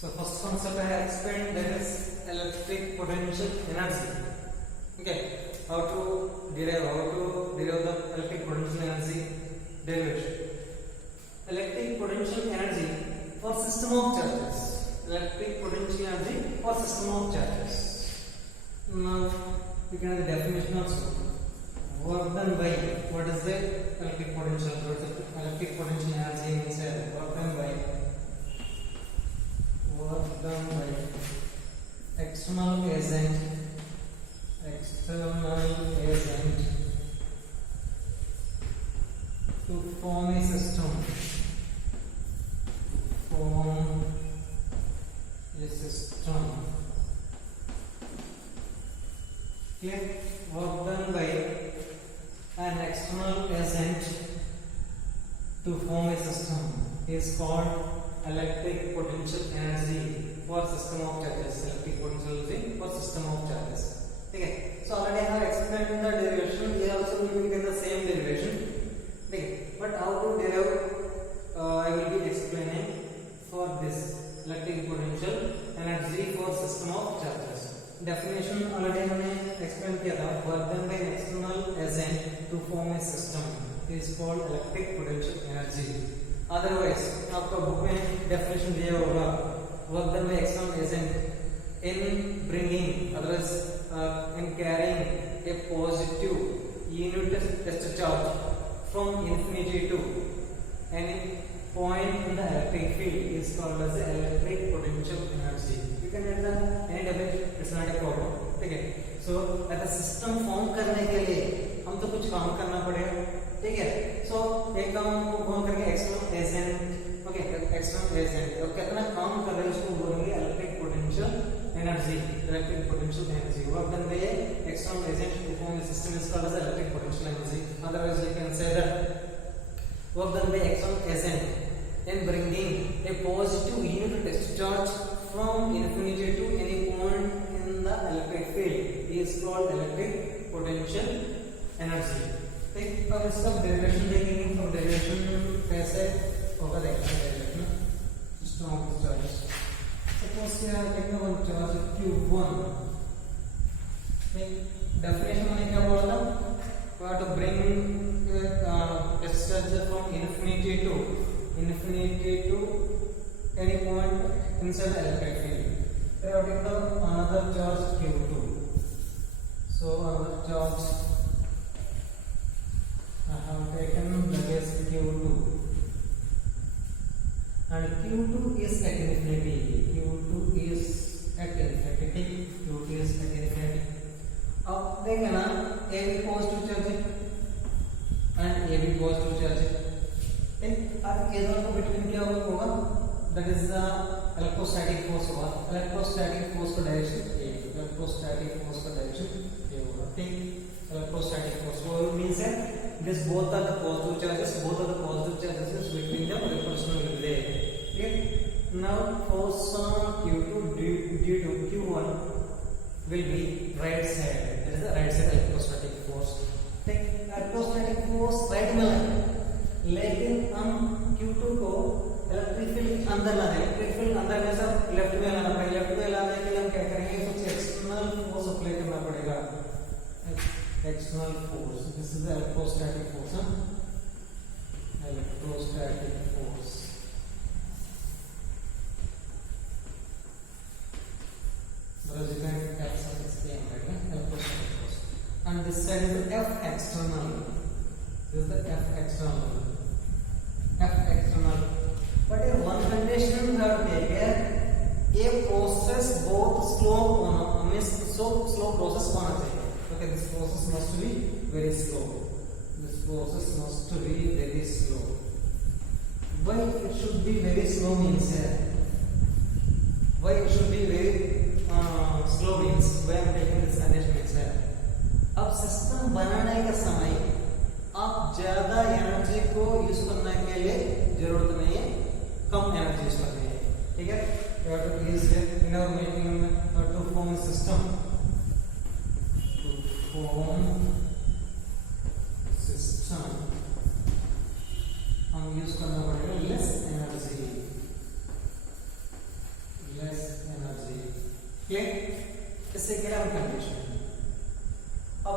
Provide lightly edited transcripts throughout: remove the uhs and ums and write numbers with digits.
So first concept I have explained, that is electric potential energy. Okay, how to derive the electric potential energy derivation. Electric potential energy for system of charges. Electric potential energy for system of charges. Now we can have the definition also. Work done by, what is the electric potential? Electric potential energy means work done by external agent to form a system. Clear? Work done by an external agent to form a system is called electric potential energy for system of charges. Electric potential energy for system of charges. Okay. So already I have explained the derivation. Here also we will get the same derivation. Okay. But how to derive, I will be explaining for this electric potential energy for system of charges. Definition already हमने explain किया था. Work done by an external agent to form a system is called electric potential energy. Otherwise आपका book में definition दिया होगा work done by external agent in bringing otherwise in carrying a positive unit test charge from infinity to any point in the electric field is called as the electric potential energy. You can add the any definition, it's not a problem. ठीक है. So at the system form करने के लिए हम तो कुछ काम करना पड़ेगा. ठीक है. So एक काम को फॉर्म करके external agent, okay, external agent और कितना काम कर रहे हैं उसको बोलेंगे electric potential energy. Electric potential energy. Work done by external agent to form a system is called as electric potential energy. Otherwise you can say that work done by external agent in bringing a positive unit test charge from infinity to any point in the electric field is called electric potential energy. ठीक, अब इसका डेरिवेशन देखेंगे. तो डेरिवेशन कैसे होगा देखते हैं. Derivation system of charge. Suppose क्या टेक्नो वन चार्ज Q1. डेफिनेशन मैंने क्या बोला था? We have to bring test charge from infinity to any point inside the electric field. Then I have taken another charge Q2. So another charge I have taken, that is Q2, and Q2 is at infinity. Q2 is at infinity. अब देखें ना, A भी positive charge है and A भी positive charge है. इन ये दोनों को बिटवीन क्या होगा? That is the electrostatic force होगा. Electrostatic force का डायरेक्शन A. Electrostatic force का डायरेक्शन A होगा. ठीक. Electrostatic force वो means that this both are the positive charges. Both are the positive charges between them. Electron will be there. Okay. Now force on Q2 due to Q1 will be right side. That is the right side electrostatic force. ठीक. Electrostatic force right में है. लेकिन हम Q2 को electric field अंदर ला दें. Electric field अंदर में सब लेफ्ट में लाना पड़ेगा. लेफ्ट में लाने के लिए हम क्या करेंगे? कुछ एक्सटर्नल फोर्स अप्लाई करना पड़ेगा. External force. This is the electrostatic force. Electrostatic force. Because you can have some explain, right? Electrostatic force. And this side is the F external. This is the F external. But in one condition we have taken a process both slow process होना चाहिए. Okay, this process must be very slow. Why it should be very slow means why it should be very slow means why I am taking this condition means अब सिस्टम बनाने के समय आप ज्यादा एनर्जी को यूज करने के लिए जरूरत नहीं है. कम एनर्जी यूज करनी है. ठीक है. You have to use it in our making to form a system. हम यूज करना पड़ेगा लेस एनर्जी. कंडीशन। अब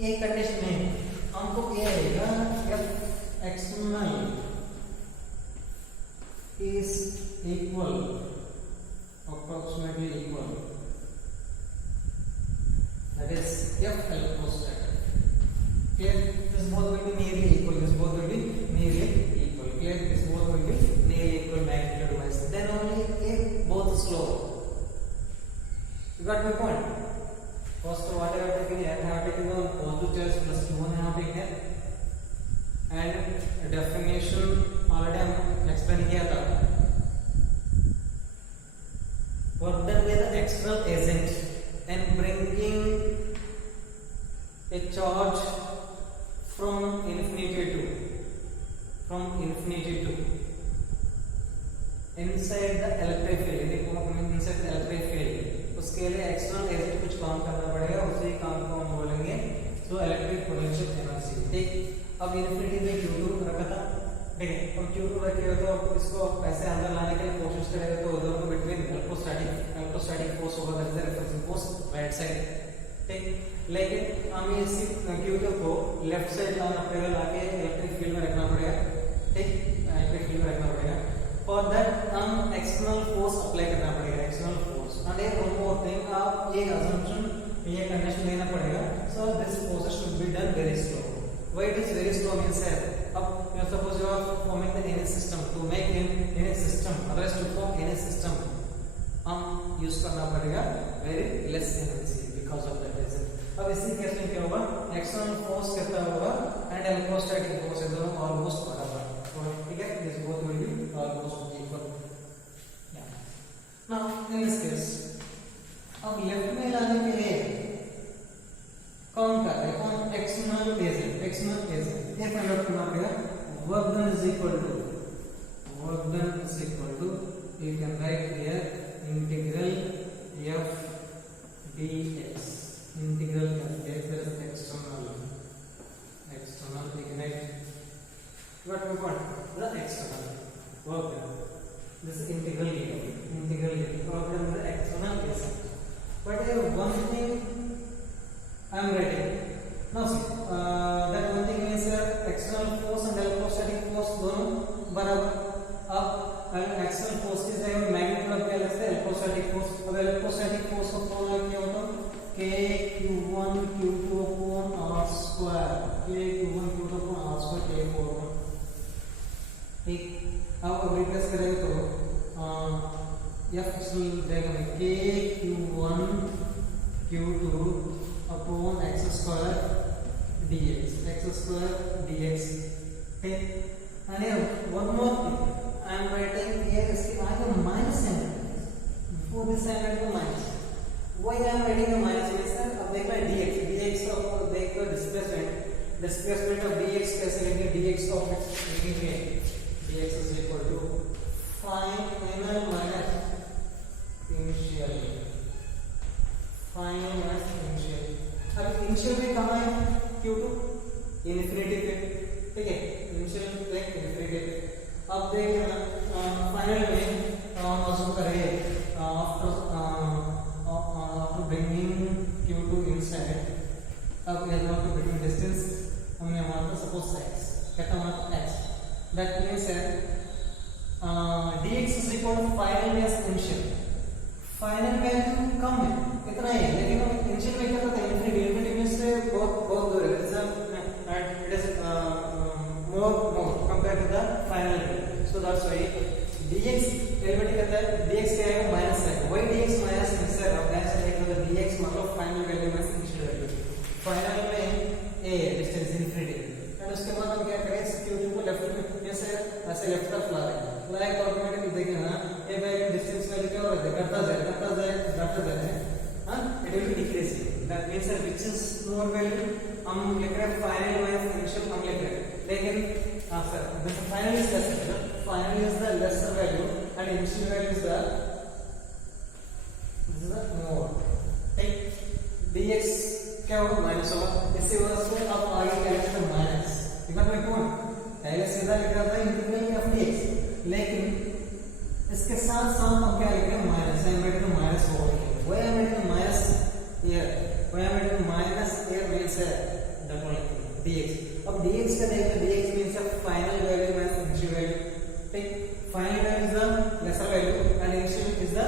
ये कंडीशन है, हमको ये आएगा F external is equal, approximately equal, that is f electrostatic. Clear? This both will be nearly equal. This both will be nearly equal. Clear? This both will be nearly equal magnitude wise. Then only if both slow. You got my point? First, what I have taken here, I have taken the positive charge plus q1 I have taken, and definition already हम explain किया था. Work done with the external agent and bringing a charge from infinity to inside the electric field. Inside the electric field, उसके लिए external agent कुछ काम करना पड़ेगा, उसी काम को हम बोलेंगे तो इलेक्ट्रिक पोटेंशियल एनर्जी. ठीक, अब इन्फिनिटी में Q2 रखा था. ठीक है, अब Q2 रखे तो इसको ऐसे अंदर लाने के लिए कोशिश करेंगे तो दोनों के बिटवीन इलेक्ट्रोस्टैटिक फोर्स होगा, that is the reflection force right side. ठीक, लेकिन हमें इसी Q2 को लेफ्ट साइड लाना पड़ेगा, लाके इलेक्ट्रिक फील्ड में रखना पड़ेगा. ठीक, इलेक्ट्रिक फील्ड में रखना पड़ेगा. फॉर दैट हम एक्सटर्नल फोर्स अप्लाई करना पड़ेगा, एक्सटर्नल फोर्स. एंड एक वन मोर थिंग, आप ये अजम्पशन, ये कंडीशन लेना पड़ेगा. So this process should be done very slow. Why it is very slow means that अब you suppose you are forming the any system, to make any system, otherwise to form any system हम यूज करना पड़ेगा very less energy because of that reason. अब इसी केस में क्या होगा, external force कितना होगा एंड इलेक्ट्रोस्टैटिक फोर्स दोनों ऑलमोस्ट बराबर. ठीक है, this both will be almost equal. Now in this case अब लेफ्ट में लाने के लिए कौन कर रहे हैं, कौन एक्सटर्नल एजेंट ये फाइंड आउट करना पड़ेगा. Work done is equal to you can write here integral f dx, integral f dx, that is external, you can write what we want the external work done. This is integral work done the external agent. But one thing I am writing now, see that one thing means external force and electrostatic force दोनों बराबर. अब external force की जगह मैग्नेट लग गया, जैसे electrostatic force. अब electrostatic force का फॉर्मूला क्या होता है, K(Q1 Q2 upon R², K(Q1 Q2 upon R², K(4)1). ठीक, अब रिप्लेस करेंगे तो F एक्सटर्नल देगा K(Q1 Q2 upon x² dx. ठीक, and here one more thing I am writing here is I have a minus sign. Before this I am writing a minus. Why I am writing a minus is that अब देखना dx of देखो displacement of dx कैसे लेंगे, dx of x लेंगे, dx is equal to final minus initial. अब initial में कहाँ है Q2 इन्फिनिटी पे. ठीक है, इनिशियल पे इन्फिनिटी पे. अब देखिए ना फाइनल में हम अज्यूम करें आफ्टर ब्रिंगिंग Q2 इनसाइड. अब ये दोनों के बिटवीन डिस्टेंस हमने हमारा था सपोज x, कहता हमारा x, that means dx is equal to final minus initial. Final value कम है इतना ही है, लेकिन हम इनिशियल में क्या था इन्फिनिटी में से बहुत दूर है. It is more compared to the final value. So that's why dx element कहता है dx क्या है, माइनस है. why dx माइनस है, अब ऐसे देखो तो dx मतलब final value minus initial value. Final में a डिस्टेंस इनफिनिटी, एंड उसके बाद हम क्या करें, Q2 को लेफ्ट में ऐसे लेफ्ट तरफ ला रहे हैं. लाइक ऑटोमेटिकली देखिए ना a वैल्यू डिस्टेंस वैल्यू क्या हो रहा है, घटता जाए हां, it will be decreasing. That means which is more value, हम लिख रहे हैं फाइनल माइनस इनिशियल हम लिख रहे हैं, लेकिन sir the final is lesser, final is the lesser value and initial value is the more. ठीक, dx क्या होगा, माइनस होगा. इससे वजह से अब आगे क्या लिखते हैं, माइनस. ठीक है, मैं कौन पहले सीधा लिखा था इंटीग्रल ऑफ dx, लेकिन इसके साथ साथ हम क्या लिख रहे हैं, माइनस. माइनस हो गया, वही हमें minus here diameter minus here means that only dx. अब dx का देखते dx means a final value minus initial value. Take final value is the lesser value and initial is the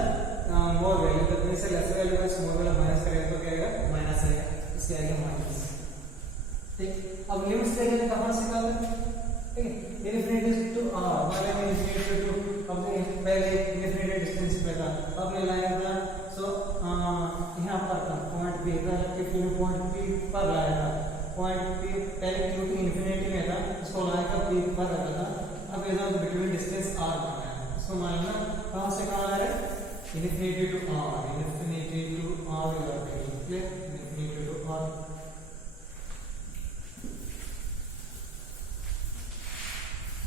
more value. That means lesser value minus more value minus करेंगे तो क्या आएगा minus आएगा. इसके आगे minus. ठीक. अब लिमिट्स देखें कहाँ से निकालें? ठीक है. Infinity to r वाले में infinity to हमने पहले infinity डिस्टेंस पे था. अब मैं लाया था सो यहाँ पर था पॉइंट p का कितने पॉइंट p पर लाया था. पॉइंट p पहले क्योंकि इंफिनिटी में था इसको लाया था p पर रखा था. अब इधर बिटवीन डिस्टेंस r बनाया है. इसको मानना कहाँ से कहाँ आ रहा है? Infinity to r you are taking clear. Infinity to r.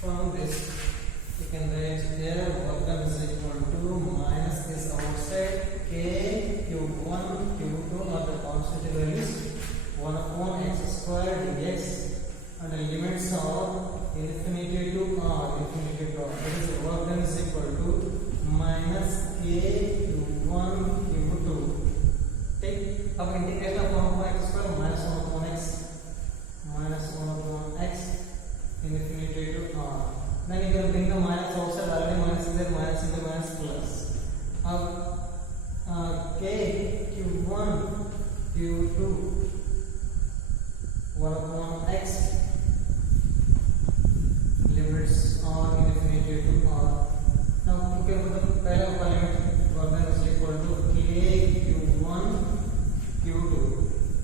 From this you can write here work done is equal to minus this outside k q1 q2 are the constant values 1 upon x square dx and the limits are infinity to r. That is work done is equal to minus k q1 q2. ठीक. अब integration of 1 upon x square minus 1 upon x infinity to r. Then you can bring the minus outside, already minus is there, minus into minus plus. अब k q1 q2 1 upon x limits are infinity to r. Now you can put the पहला वाला limit Vardhan is equal to k q1 q2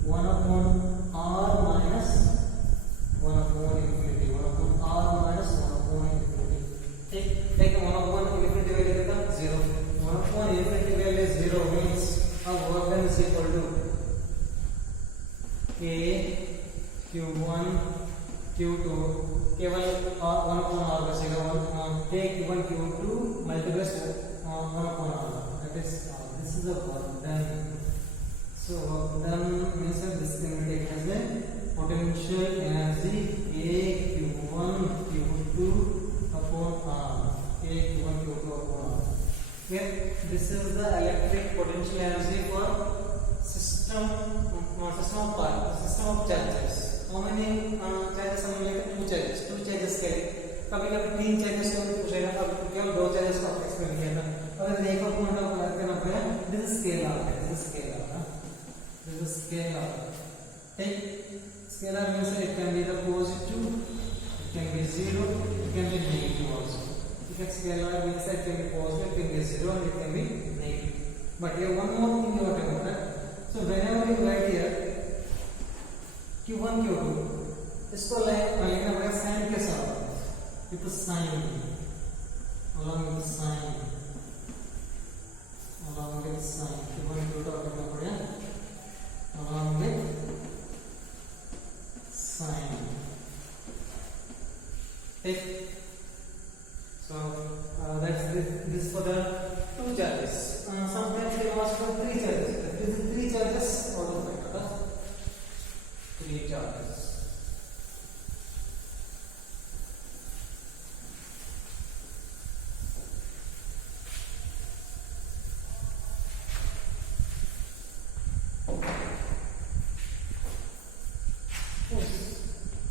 1 upon r minus 1 upon infinity 1 upon r minus 1 upon infinity. ठीक. like 1 upon infinity value कितना 0. 1 upon infinity value 0 means अब work done is equal to k q1 q2 केवल 1 upon r बचेगा. 1 k q1 q2 multiplies 1 upon r. That is this is the work done. So work done means that this can be taken as a potential energy k q1 q2 upon r. K q1 q2 upon r. Here this is the electric potential energy for system of part system of charges. How many charges हम लेते हैं? 2 charges के लिए. कभी 3 charges को भी पूछेगा. अब केवल 2 charges का एक्सप्लेन किया था. अगर देखो पॉइंट ऑफ करना पड़ेगा. This is scalar. This is scalar. ठीक. Scalar means it can be the positive, it can be 0, it can be negative also. Because scalar means it can be positive, it can be 0, and it can be negative. But here one more thing you have to know that. So whenever you write here q1 q2, इसको लिखना पड़ेगा साइन के साथ. With the sign, along with the sign, q1 q2 लिखना पड़ेगा along with sign. Take. So that's this for the 2 charges. Sometimes they ask for 3 charges. This is 3 charges out of it. 3 charges.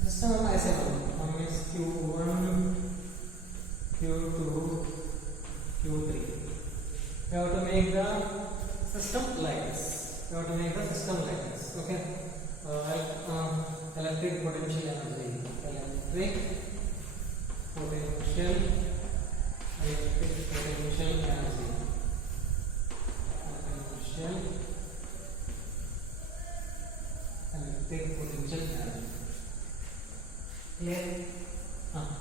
System ऐसे हम इस q1 q2 q3 we have to make the system like this. Okay. Electric potential energy. Electric potential energy. Electric potential energy. Clear?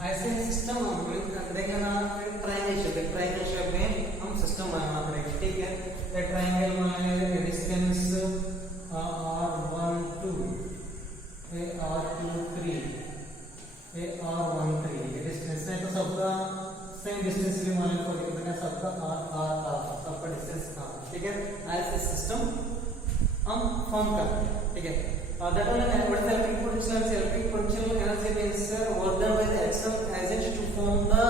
ऐसे सिस्टम देखना triangle shape में हम सिस्टम बनाना पड़ेगा. ठीक है. ट्रायंगल में डिस्टेंस r12 r23 r13 ये डिस्टेंस है तो सबका सेम डिस्टेंस भी मालूम पड़ेगा. सबका r सबका डिस्टेंस था. ठीक है. ऐसे सिस्टम हम फॉर्म करते हैं. ठीक है. That one what is the electric potential energy? Electric potential energy means work done by the external agent to form the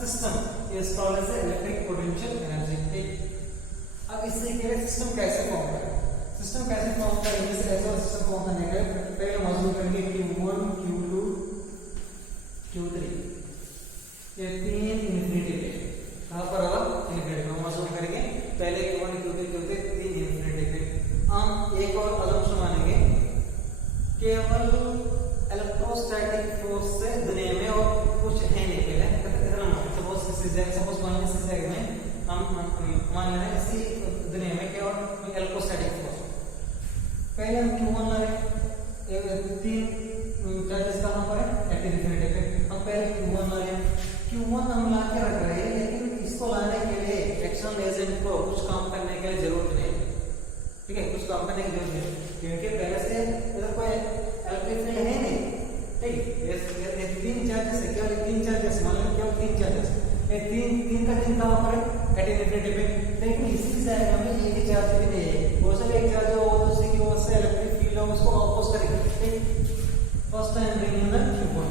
system is called as the electric potential energy. ठीक. अब इससे के सिस्टम कैसे फॉर्म करें? सिस्टम कैसे फॉर्म करेंगे, ऐसा सिस्टम फॉर्म करने के पहले मॉड्यूल करेंगे Q1 Q2 Q3 ये तीन इन्फिनिटी पे कहां पर होगा इन्फिनिटी पे मॉड्यूल करेंगे पहले Q1 Q2 Q3 तीन इन्फिनिटी पे। हम एक और अजम्पशन मानेंगे केवल इलेक्ट्रोस्टैटिक फोर्स से दुनिया में और कुछ है नहीं। पहले सपोज मान लीजिए में हम मान रहे हैं इसी दुनिया में केवल इलेक्ट्रोस्टैटिक फोर्स। पहले हम Q1 ला रहे तीन चार्जेस कहां पर है एट इन्फिनिटी पे। हम पहले Q1 ला रहे हैं, Q1 हम ला के रख रहे हैं, लेकिन इसको लाने के लिए एक्सटर्नल एजेंट को कुछ काम करने की जरूरत नहीं। ठीक है, कुछ काम करने की जरूरत नहीं क्योंकि पहले से इधर कोई इलेक्ट्रिक फील्ड है नहीं। ठीक, ये तीन चार्जेस है, केवल तीन चार्जेस मान लो, केवल तीन चार्जेस ये तीन का तीन कहां पर है एट इन्फिनिटी पे। लेकिन इसी जाएगा में एक ही चार्ज भी नहीं है, वो सब एक चार्ज हो दूसरे की ओर से इलेक्ट्रिक फील्ड हो उसको ऑपोज करेंगे। ठीक, first time bringing the Q1,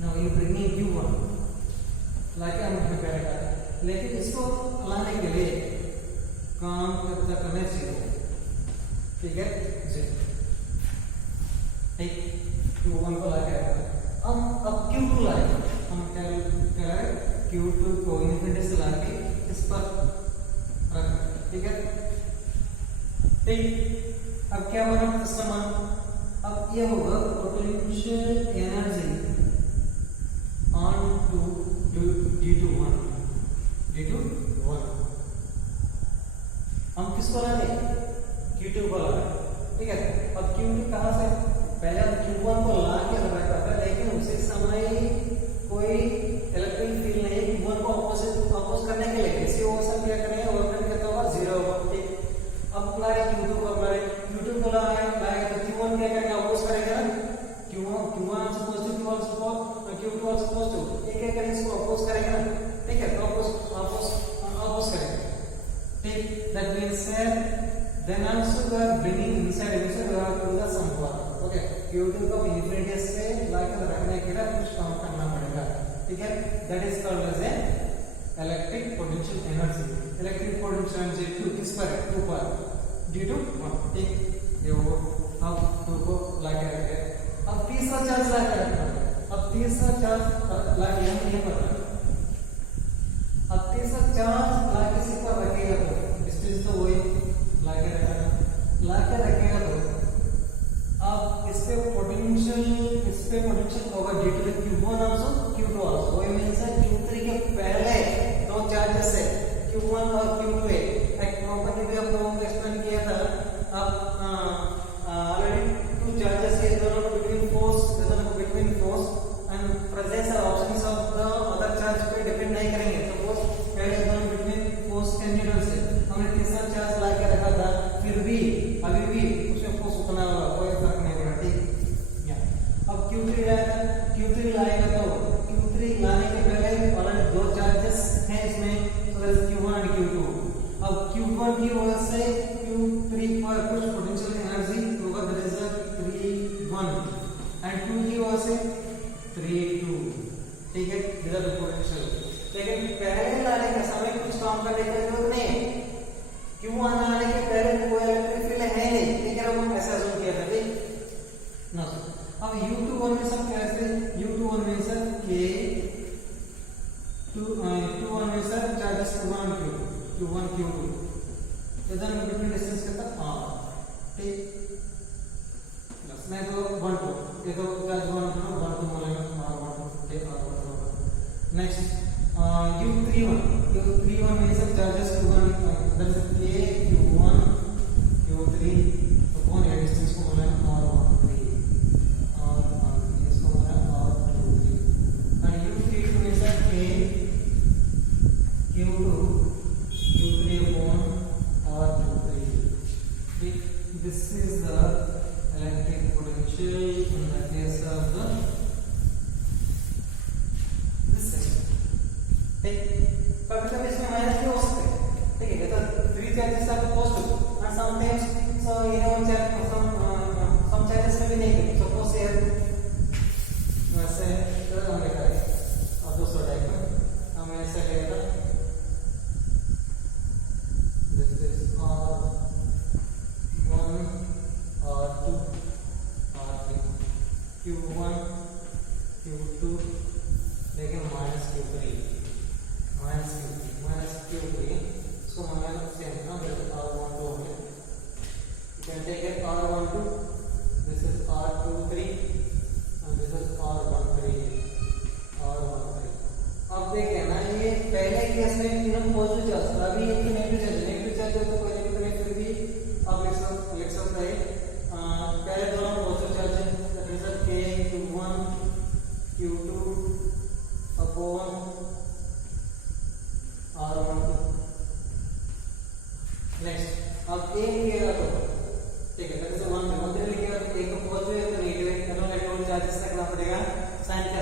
now you bringing Q1 like हम प्रिपेयर कर, लेकिन इसको लाने के लिए काम करना चाहिए। ठीक है, ठीक, Q1 को लाके रखा। अब Q2 लाएंगे, हम क्या करें Q2 को इन्फिनिटी से लाके इस पर रख। ठीक है, ठीक, अब क्या बना सिस्टम, अब ये होगा potential energy on to D21 हम किसको ला रहे Q2 को ला रहे। ठीक है, अब Q2 कहां से, पहले हम Q1 को ला के रखा था, लेकिन उसी समय कोई इलेक्ट्रिक फील्ड नहीं है Q1 को अपोज करने के लिए, किसी और से क्या करेंगे वर्क कितना होगा 0 होगा। ठीक, अब ला रहे Q2 को, ला रहे Q2 को लाएगा तो Q1 क्या करेंगे अपोज करेंगे ना, Q1 से पॉजिटिव Q2 also पॉजिटिव, एक एक करके इसको अपोज करेंगे ना। ठीक है, तो अपोज करेंगे। ठीक, that means then also we are bringing inside we are to the sum part. Okay, Q2 को इन्फिनिटी से लाके रखने के लिए कुछ काम करना पड़ेगा। ठीक है, that is called as a electric potential energy. Electric potential energy 2 किस पर है, 2 पर D21। ठीक, ये वो अब 2 को लाके रखे। अब तीसरा चार्ज लाके रखना है, अब तीसरा चार्ज लाके हम ये पर, अब तीसरा चार्ज लाके इसी पर रखेगा तो डिस्टेंस तो वही लाके रखेगा तो अब इस पे पोटेंशियल होगा D2 Q1 also Q2 also। वही मींस है Q3 के पहले दो चार्जेस है Q1 और Q2 है। एक प्रॉपर्टी भी हम लोगों को एक्सप्लेन किया था। अब ऑलरेडी टू चार्जेस है, दोनों को बिटवीन फोर्स एंड प्रेजेंस और options of the other charge पे डिपेंड नहीं करेंगे। सपोज पहले दोनों बिटवीन फोर्स के न्यूट्रल से हमने तीसरा चार्ज ला के रखा था, फिर भी अभी भी उसमें फोर्स उतना कोई फर्क नहीं पड़ा। ठीक, अब Q3 लाएगा तो Q3 लाने के पहले ऑलरेडी दो चार्जेस हैं इसमें, तो दैट इज Q1 और Q2। अब Q1 की वजह से Q3 पर कुछ पोटेंशियल एनर्जी होगा, दैट इज 3-1 एंड 2 की वजह से 3-2। ठीक है, दिस इज द पोटेंशियल। लेकिन पहले लाने के समय कुछ काम करने की जरूरत नहीं है, Q1 आने के पहले कोई इलेक्ट्रिक फील्ड है नहीं। ठीक है, हम ऐसा अज्यूम किया था। ठीक ना, अब U21 में सब कैसे, U21 में सर Q21 में सर चार्जेस Q1 Q2 इधर में बिटवीन डिस्टेंस कितना R। ठीक, बस मैं तो 1 2 ये तो चार्ज 1 2 बोलेंगे R1 ये R1। नेक्स्ट U31 में सब charges Q1 that is Q1 Q3 तो कौन है डिस्टेंस को बोलेंगे R13 इसको बोलेंगे R23 एंड U32 में सब Q2 Q3 upon R23। ठीक, this is the electric potential in the case of the this system। ठीक, कभी-कभी इसमें माइनस भी हो सकते हैं। ठीक है, तो 3 charges are positive and sometimes so ये वन चार्ज सम चार्जेस में भी नहीं। सपोज हियर वैसे हम लिखा है और दूसरा टाइप हम ऐसे लेगा दिस इज R केस में तीनों पॉजिटिव चार्ज, अभी एक नेगेटिव चार्ज है तो पहले की तरह फिर भी आप लिख सकते हैं पहले दोनों पॉजिटिव चार्ज है, that is k q1 q2 upon r1। Next अब a लिखेगा तो ठीक है, दैट इज 1 लिखेगा तो एक पॉजिटिव है तो नेगेटिव है, दोनों इलेक्ट्रॉन चार्जेस का क्या पड़ेगा साइन के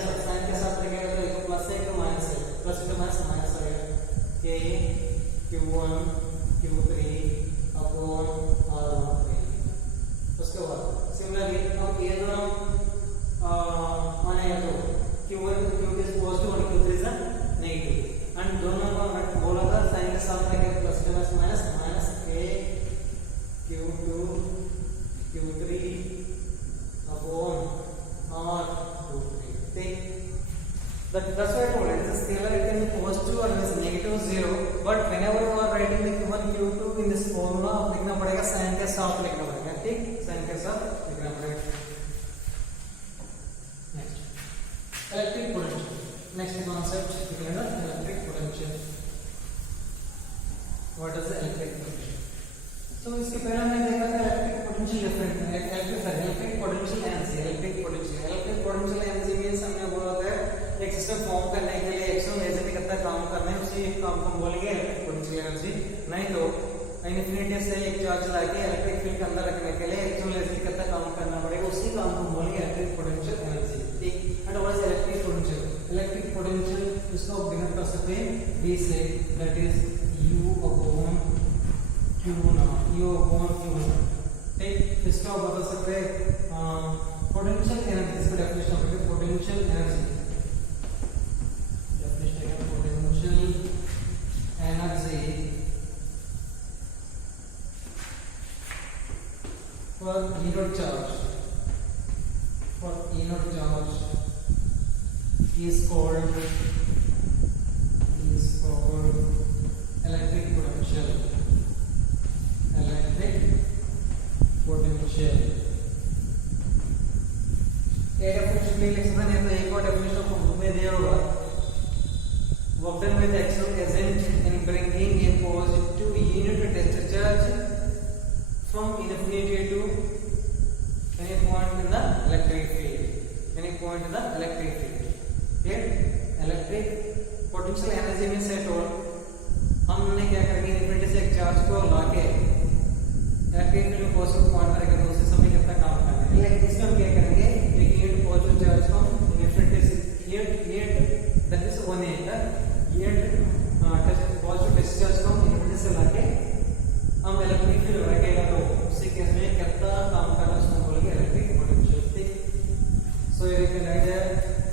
साथ लिखेगा तो एक प्लस है एक माइनस है, प्लस इंटू माइनस आएगा k q1 q3 upon r1। उसके बाद सिमिलरली अब ये दोनों मानेगा तो q1 q2 इज पॉजिटिव और q3 इज नेगेटिव, एंड दोनों को मैं बोला था साइन के साथ लेके plus into minus k q2 q3 upon r2। ठीक, that's why I told it is a scalar, it can be positive or it is negative 0, but whenever you are writing the q1 q2 in this formula लिखना पड़ेगा साइन के साथ लिखना पड़ेगा। ठीक, साइन के साथ लिखना पड़ेगा। Next electric potential, next concept लिखना electric potential. What is the electric potential? तो इसके पहले हमने देखा था electric potential different electric potential energy means हमने बोला था एक सिस्टम फॉर्म करने के लिए एक्सटर्नल एजेंट कितना काम करना है उसी काम को हम बोलेंगे इलेक्ट्रिक पोटेंशियल एनर्जी। नहीं तो इनफिनिटी से एक चार्ज लाके इलेक्ट्रिक फील्ड के अंदर रखने के लिए एक्सटर्नल एजेंट कितना काम करना पड़ेगा उसी काम को हम बोलेंगे इलेक्ट्रिक पोटेंशियल एनर्जी। ठीक, and what is electric potential? Electric potential इसको आप डिफाइन कर सकते हैं V से, that is U upon Q0। ठीक, इसका आप बता सकते हैं पोटेंशियल एनर्जी, इसका डेफिनेशन है पोटेंशियल एनर्जी। डेफिनेशन है potential energy for E0 charge is called electric potential। एक डेफिनेशन में लिख सकते हैं तो एक और डेफिनेशन को बुक में दिया होगा, work done with external agent in bringing a positive unit test charge from infinity to any point in the electric field, clear? Electric potential energy में सेट हो, हमने क्या करेंगे इनफिनिटी से एक चार्ज को लाके इलेक्ट्रिक फील्ड में पॉजिटिव पॉइंट पर रखेंगे, उसी समय कितना काम करना है। लेकिन इसमें हम क्या करेंगे एक यूनिट पॉजिटिव चार्ज को infinity say that is 1 positive discharge को इनफिनिटी से लाके हम इलेक्ट्रिक फील्ड रखेगा तो उसी केस में कितना काम करना है उसको बोलेंगे इलेक्ट्रिक पोटेंशियल। ठीक, सो ये कैन राइट है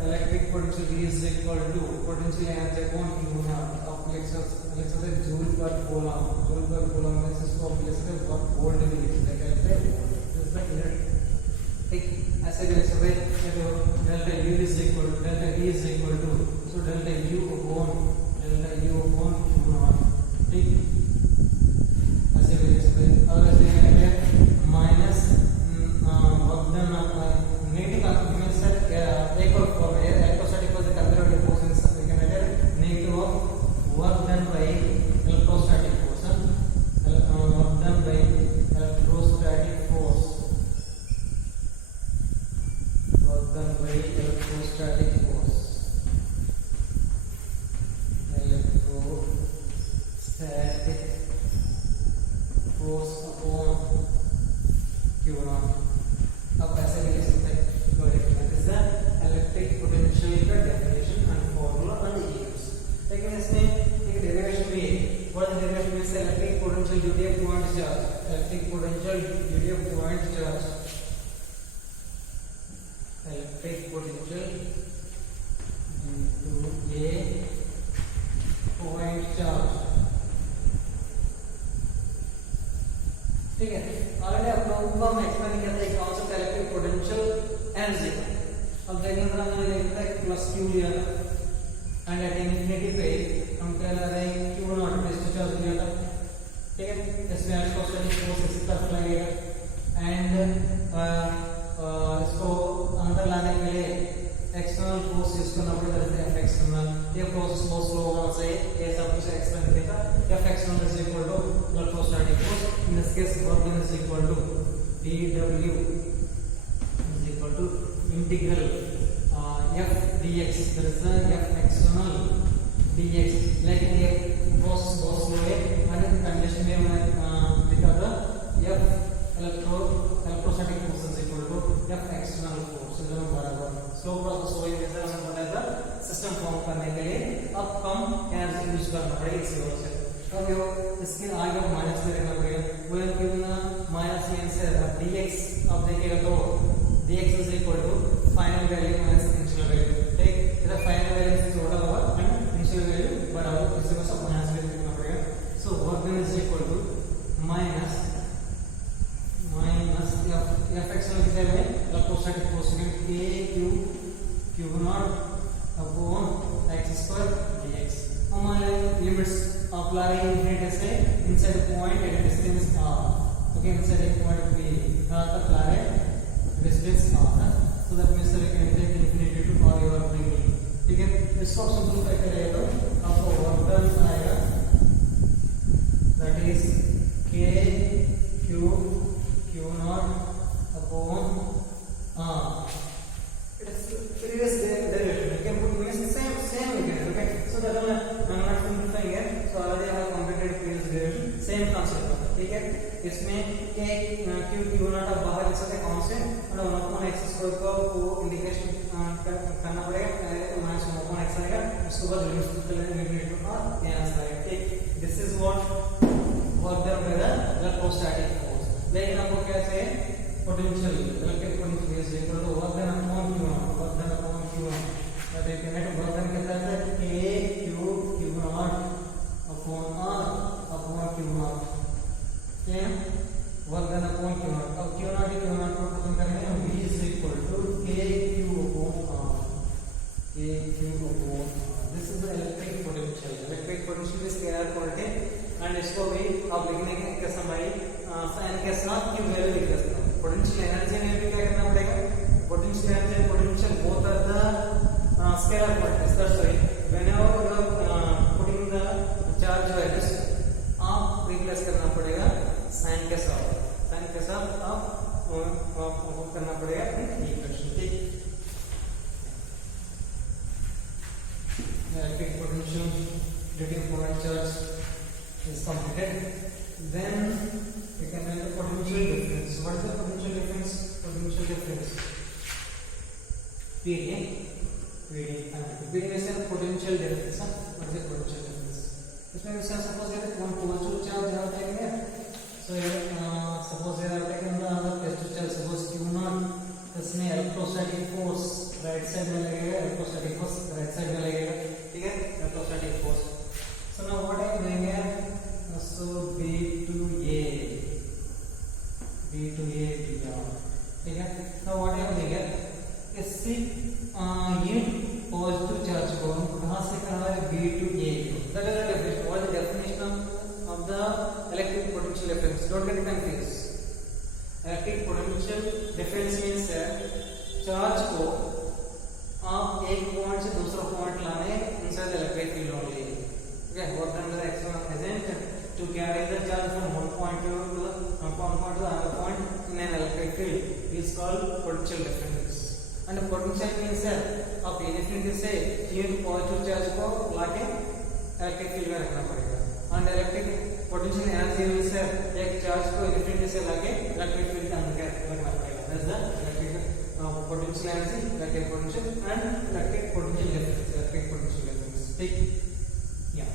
electric potential V is equal to potential energy upon Q0। आप लिख सकते हैं जूल पर कूलम में इसको आप लिख सकते हैं वोल्ट भी लिख सकते हैं। ठीक, ऐसे भी लिख सकते हैं तो delta V is equal to so delta U upon Q0। ठीक, ऐसे भी लिख सकते हैं। और ऐसे लिखेंगे माइनस नेगेटिव का सर एक और फॉर्म है electrostatic was the conservative force इन सब we can write negative of work done by electrostatic force, work done by electrostatic force, upon Q0। अब ऐसे भी लिख सकते हैं तो that is the electric potential का definition and formula and use. लेकिन इसमें एक डेरिवेशन भी है, what is derivation means electric potential due to point charge, electric potential due to point charge, electric potential due to a point charge. ठीक है, ऑलरेडी आप लोगों को हम एक्सप्लेन किया था एक कॉन्सेप्ट इलेक्ट्रिक पोटेंशियल एनर्जी। अब देखिए जरा मैंने लिखा है प्लस Q लिया था एंड एट इनफिनिटी पे हम क्या ले रहे हैं Q0 डिस्चार्ज लिया था। ठीक है, इसमें इलेक्ट्रोस्टैटिक फोर्स इस तरफ लगेगा एंड इसको अंदर लाने के लिए एक्सटर्नल फोर्स यूज करना पड़ेगा, जैसे एक्सटर्नल ये प्रोसेस बहुत स्लो होना चाहिए, ये सब case work done is equal to dw is equal to integral f dx. That is the f external dx. Like here goes away and condition में लिखा था f electrostatic force is equal to f external force. तो दोनों बराबर. Slow process हो ये जैसे हमने बताया था सिस्टम फॉर्म करने के लिए अब कम एनर्जी यूज करना पड़ेगा इसी वजह से. अब ये इसके आगे माइनस में रखना पड़ेगा. वो कितना माइनस में से dx अब देखिएगा तो dx is equal to final value minus initial value. ठीक, इधर final value से छोटा होगा and initial value बड़ा होगा. इसी वजह से माइनस में रखना पड़ेगा. So work done is equal to minus f external कितना है electrostatic force k q naught upon x square dx. हमारे लिमिट्स apply infinity से inside the point at distance r. Okay, inside a point p कहाँ तक ला रहे distance r. So that means we can take infinity to r you are bringing. ठीक है, इसको सिंपलीफाई करेंगे तो आपको वर्क डन आएगा that is k q naught upon r. It is previous derivative. You can put means same again. Okay, so that I'm not simplifying it. So already I have completed previous derivation. Same concept. ठीक है, इसमें k q naught अब बाहर लिख सकते हैं कांस्टेंट और 1 x square को इंटीग्रेशन करना पड़ेगा. पहले तो माइनस 1 x आएगा, उसके बाद लिमिट टू r यहाँ से आएगा. ठीक, this is what work done by the electrostatic force. लेकिन आपको क्या चाहिए potential electric potential is equal to work done upon q naught. Work done upon q naught. that you can work done कितना है k q naught upon r upon q naught. क्या work done upon q naught. अब q naught को खत्म करेंगे हम v is equal to k q upon r. k q upon r. This is the electric potential. Electric potential is scalar quantity and इसको भी आप लिखने के समय n के साथ q वैल्यू लिख सकते हैं. Potential energy में भी क्या करना पड़ेगा? Potential energy and potential both are the scalar quantities. That's why whenever you are putting the charge values, आप replace करना पड़ेगा sign के साथ. Sign के साथ आप करना पड़ेगा equation. ठीक. Electric potential due to point charge is completed. Then we can have the potential difference. What is the potential difference? Potential difference. PD means the potential difference. What is the potential difference? इसमें वैसे suppose ये one positive charge यहाँ देंगे. So suppose ये आप देखें ना अगर positive charge suppose Q naught इसमें electrostatic force right side में लगेगा, electrostatic force right side में लगेगा. ठीक है, electrostatic force. So now what are we doing? So B to A दिया. ठीक है, now what are we doing? इससे यूनिट पॉजिटिव चार्ज को हम कहाँ से कहाँ है B to A. That is the definition. What is the definition of the electric potential difference? Don't get confused. Electric potential difference means charge को आप एक पॉइंट से दूसरा पॉइंट लाने inside the electric field only. Okay, work done by the external agent to carry the charge from one point to another point in an electric field is called potential difference. And the potential means आप infinity से unit positive charge को लाके electric field में रखना पड़ेगा. And electric potential energy means एक चार्ज को infinity से लाके इलेक्ट्रिक फील्ड के अंदर रखना पड़ेगा. That's the electric potential energy, electric potential and electric potential difference. Electric potential difference. ठीक. Yeah.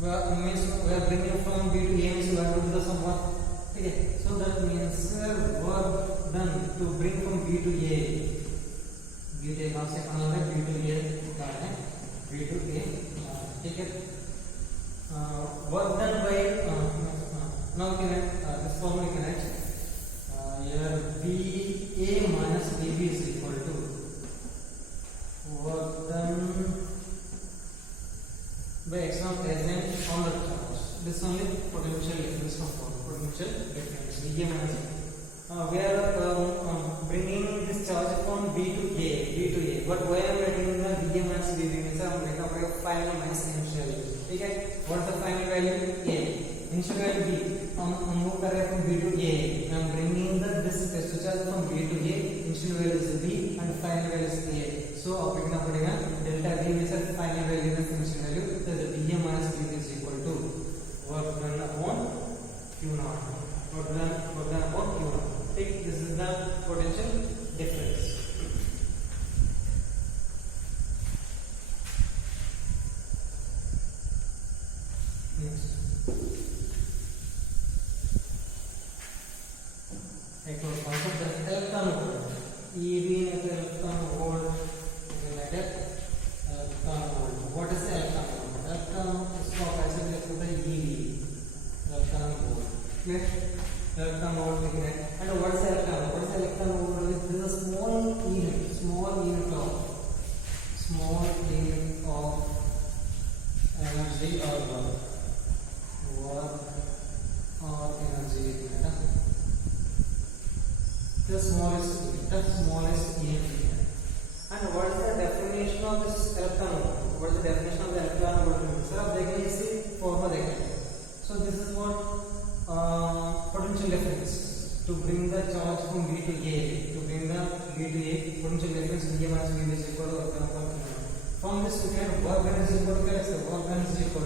Well, means we are bringing from B to A means we have to do the sum work. Okay, so that means work done to bring from B to A. B to A कहाँ से कहाँ है? B to A कहाँ है? B to A. ठीक है. Work done by now we can this form we can write here BA minus BB is equal to work done by external agent on the charge. This only potential difference from potential difference. BA minus we are bringing this charge from B to A. But why I am writing the BA minus BB means I am writing final minus initial. ठीक है. What is the final value? A. Initial value B. हम move कर रहे हैं from B to A. I am bringing this test charge from B to A. Initial value is B and final value is A. So अब लिखना पड़ेगा delta B में से final value में initial value. So the BA minus B is equal to work done upon Q naught. Work done upon Q naught. ठीक, this is the potential difference. Next. एक और concept है electron volt. EV is electron volt. Like that. Electron volt. What is electron volt? Electron इसको आप ऐसे लिख सकते हैं EV. Electron volt. Clear? Electron volt लिखना है. And what is electron volt? What is electron volt? This is a small unit of energy or work or energy. The smallest unit. And what is the definition of this electron volt? What is the definition of the electron volt? Sir, आप देखेंगे इसी फॉर्मूला देखेंगे. So this is what potential difference to bring the charge from B to A. To bring the B to A, potential difference B minus B is equal to electron volt. From this we can work energy equal to work energy equal